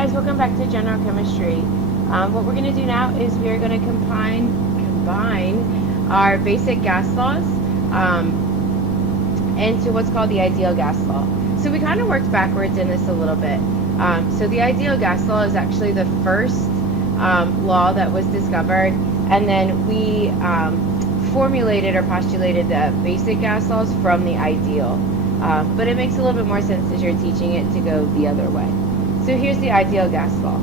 guys, welcome back to General Chemistry. What we're going to do now is we are going to combine our basic gas laws into what's called the ideal gas law. So we kind of worked backwards in this a little bit. So the ideal gas law is actually the first law that was discovered, and then we formulated or postulated the basic gas laws from the ideal. But it makes a little bit more sense as you're teaching it to go the other way. So here's the ideal gas law.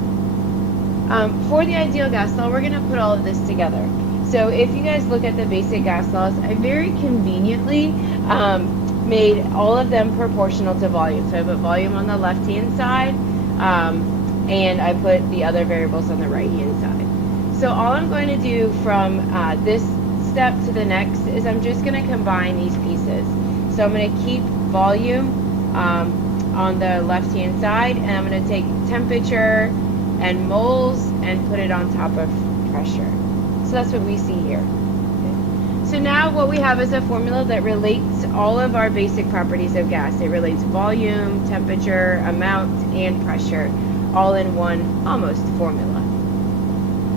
For the ideal gas law, we're going to put all of this together. So if you guys look at the basic gas laws, I very conveniently made all of them proportional to volume. So I put volume on the left-hand side, and I put the other variables on the right-hand side. So all I'm going to do from this step to the next is I'm just going to combine these pieces. So I'm going to keep volume on the left-hand side, and I'm going to take temperature and moles and put it on top of pressure. So that's what we see here. Okay. So now what we have is a formula that relates all of our basic properties of gas. It relates volume, temperature, amount, and pressure all in one almost formula.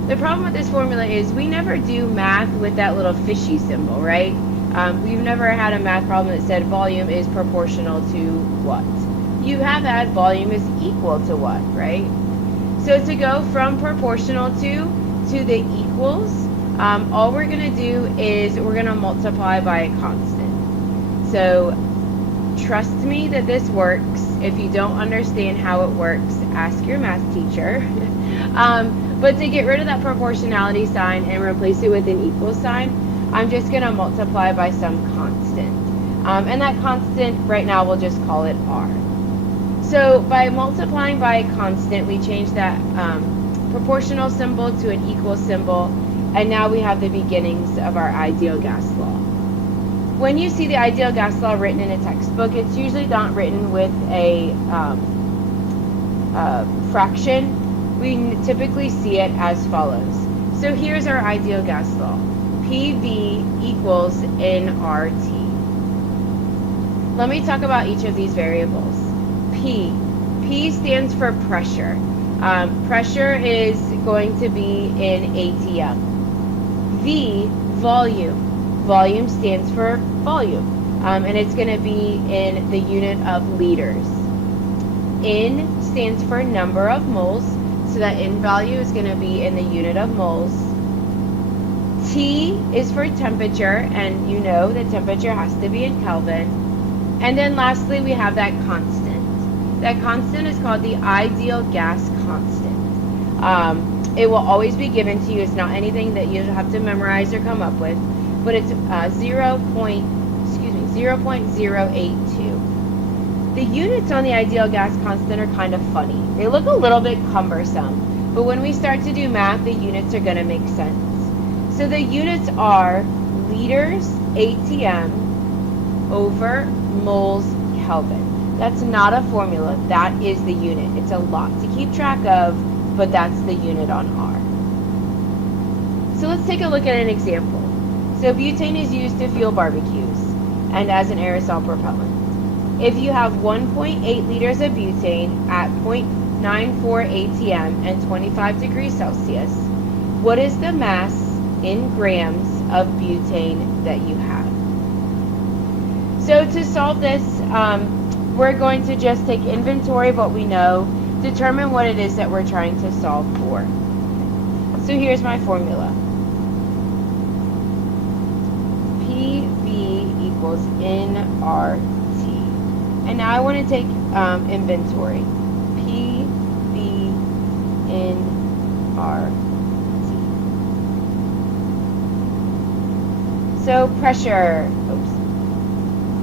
The problem with this formula is we never do math with that little fishy symbol, right? We've never had a math problem that said volume is proportional to what? You have had volume is equal to what, right? So to go from proportional to the equals, all we're going to do is we're going to multiply by a constant. So trust me that this works. If you don't understand how it works, ask your math teacher. But to get rid of that proportionality sign and replace it with an equal sign, I'm just going to multiply by some constant. And that constant right now we'll just call it R. So by multiplying by a constant, we change that proportional symbol to an equal symbol, and now we have the beginnings of our ideal gas law. When you see the ideal gas law written in a textbook, it's usually not written with a fraction. We typically see it as follows. So here's our ideal gas law. PV equals nRT. Let me talk about each of these variables. P stands for pressure. Pressure is going to be in ATM. V, volume. Volume stands for volume, and it's going to be in the unit of liters. N stands for number of moles, so that N value is going to be in the unit of moles. T is for temperature, and you know that temperature has to be in Kelvin. And then lastly, we have that constant. That constant is called the ideal gas constant. It will always be given to you. It's not anything that you have to memorize or come up with, but it's 0.082. The units on the ideal gas constant are kind of funny. They look a little bit cumbersome, but when we start to do math, the units are going to make sense. So the units are liters ATM over moles Kelvin. That's not a formula. That is the unit. It's a lot to keep track of, but that's the unit on R. So let's take a look at an example. So butane is used to fuel barbecues and as an aerosol propellant. If you have 1.8 liters of butane at 0.94 ATM and 25 degrees Celsius, what is the mass in grams of butane that you have? So to solve this, we're going to just take inventory of what we know, determine what it is that we're trying to solve for. So here's my formula. PV equals nRT. And now I want to take inventory. PV nRT. So pressure. Oops.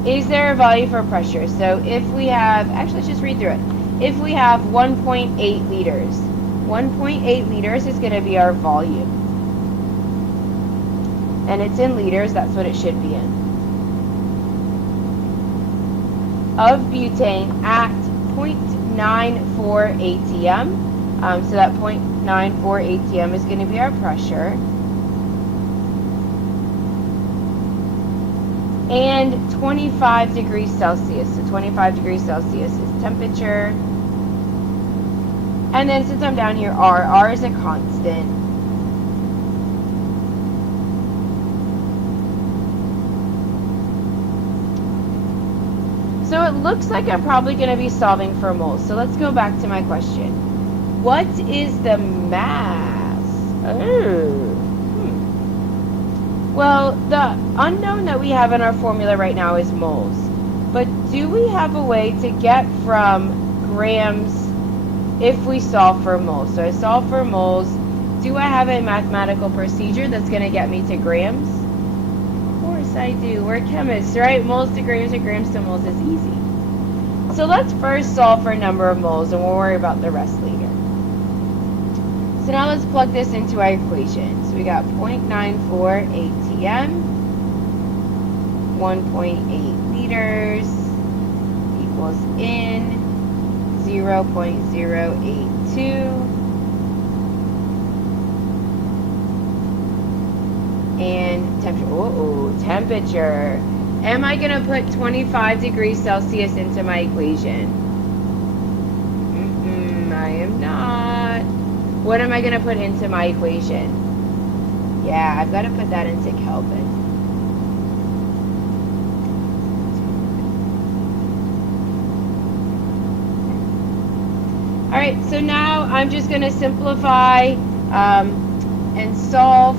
Is there a value for pressure? So if we have, actually let's just read through it. If we have 1.8 liters, 1.8 liters is going to be our volume. And it's in liters, that's what it should be in. Of butane at 0.94 ATM. So that 0.94 ATM is going to be our pressure. And 25 degrees Celsius. So 25 degrees Celsius is temperature. And then since I'm down here, R is a constant. So it looks like I'm probably going to be solving for moles. So let's go back to my question. What is the mass? Well, the unknown that we have in our formula right now is moles. But do we have a way to get from grams if we solve for moles? So I solve for moles. Do I have a mathematical procedure that's going to get me to grams? Of course I do. We're chemists, right? Moles to grams or grams to moles is easy. So let's first solve for a number of moles, and we'll worry about the rest later. So now let's plug this into our equation. So we got 0.94 ATM, 1.8 liters equals in 0.082. And temperature. Am I going to put 25 degrees Celsius into my equation? I am not. What am I going to put into my equation? Yeah, I've got to put that into Kelvin. Alright, so now I'm just going to simplify and solve.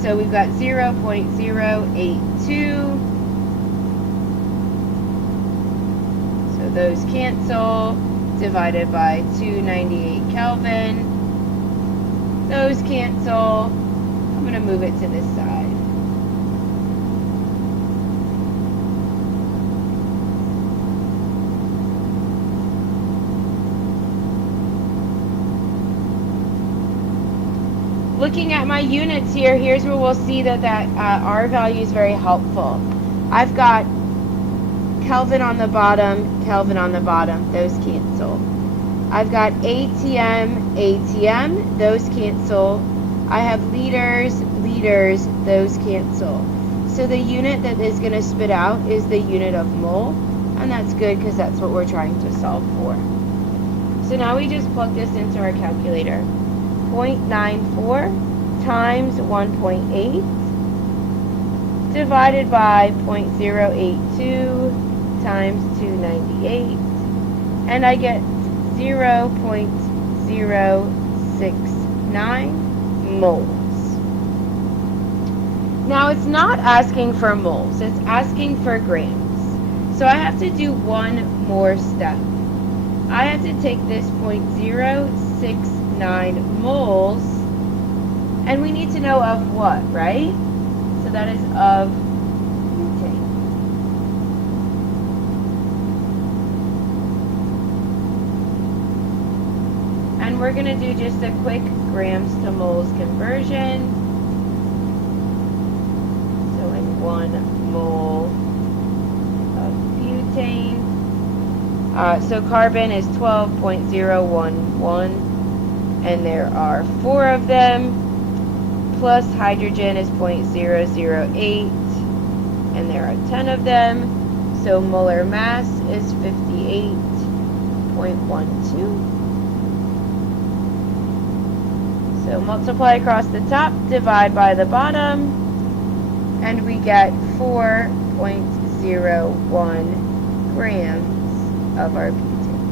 So we've got 0.082. So those cancel. Divided by 298 Kelvin. Those cancel. I'm going to move it to this side. Looking at my units here, here's where we'll see that R value is very helpful. I've got Kelvin on the bottom, Kelvin on the bottom, those cancel. I've got ATM, ATM, those cancel. I have liters, liters, those cancel. So the unit that is going to spit out is the unit of mole, and that's good because that's what we're trying to solve for. So now we just plug this into our calculator. 0.94 times 1.8 divided by 0.082 times 298, and I get 0.069 moles. Now it's not asking for moles, it's asking for grams. So I have to do one more step. I have to take this 0.069 moles, and we need to know of what, right? So that is of butane. And we're going to do just a quick grams to moles conversion. So in 1 mole of butane. So carbon is 12.011, and there are 4 of them. Plus hydrogen is 0.008, and there are 10 of them. So molar mass is 58.12. So multiply across the top, divide by the bottom, and we get 4.01 grams of our butane.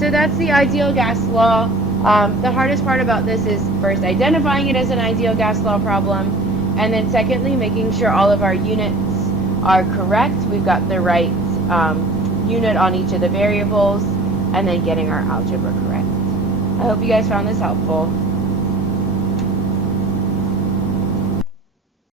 So that's the ideal gas law. The hardest part about this is first identifying it as an ideal gas law problem, and then secondly making sure all of our units are correct. We've got the right unit on each of the variables, and then getting our algebra correct. I hope you guys found this helpful.